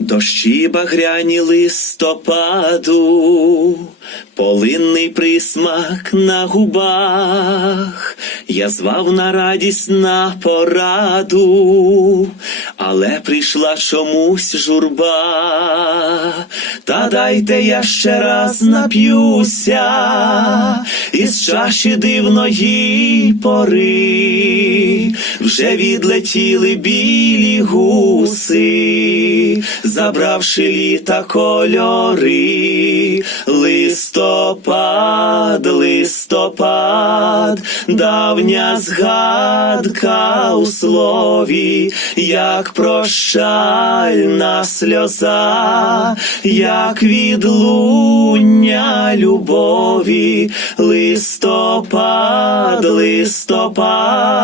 Дощі багряні листопаду, полинний присмак на губах, я звав на радість на пораду, але прийшла чомусь журба, та дайте я ще раз нап'юся із чаші дивної пори, вже відлетіли білі гуси, забравши літа кольори, листопад, листопад, давня згадка у слові, як прощальна сльоза, як відлуння любові, листопад, листопад,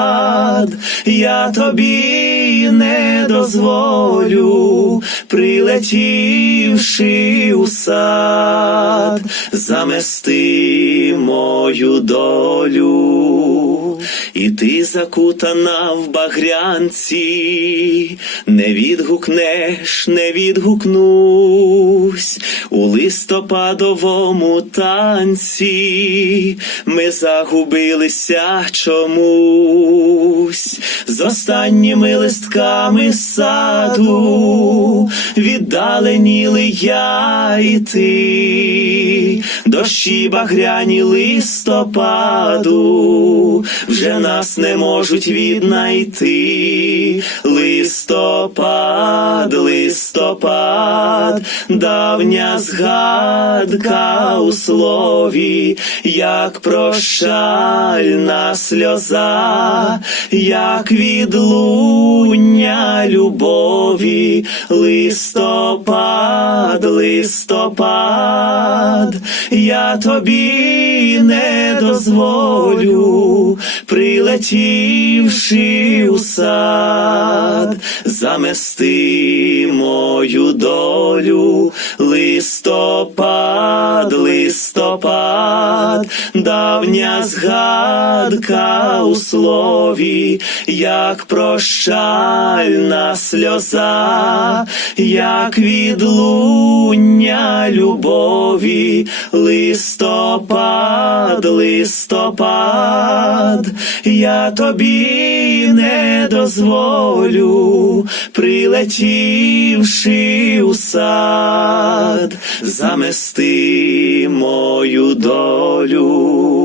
я тобі не дозволю, прилетівши у сад, замести мою долю, і ти закутана в багрянці, не відгукнеш, не відгукнусь у листопадовому танці. Ми загубилися чомусь з останніми листками саду, віддаленіли я і ти, дощі багряні листопаду, вже нас не можуть віднайти. Листопад, листопад, давня згадка у слові, як прощальна сльоза, як відлуння любові, листопад, листопад, я тобі не дозволю, прилетівши у сад, замести мою долю, листопад, листопад, давня згадка у слові, як прощальна сльоза, як відлуння любові, листопад, листопад, я тобі не дозволю, прилетівши у сад, замести мою долю.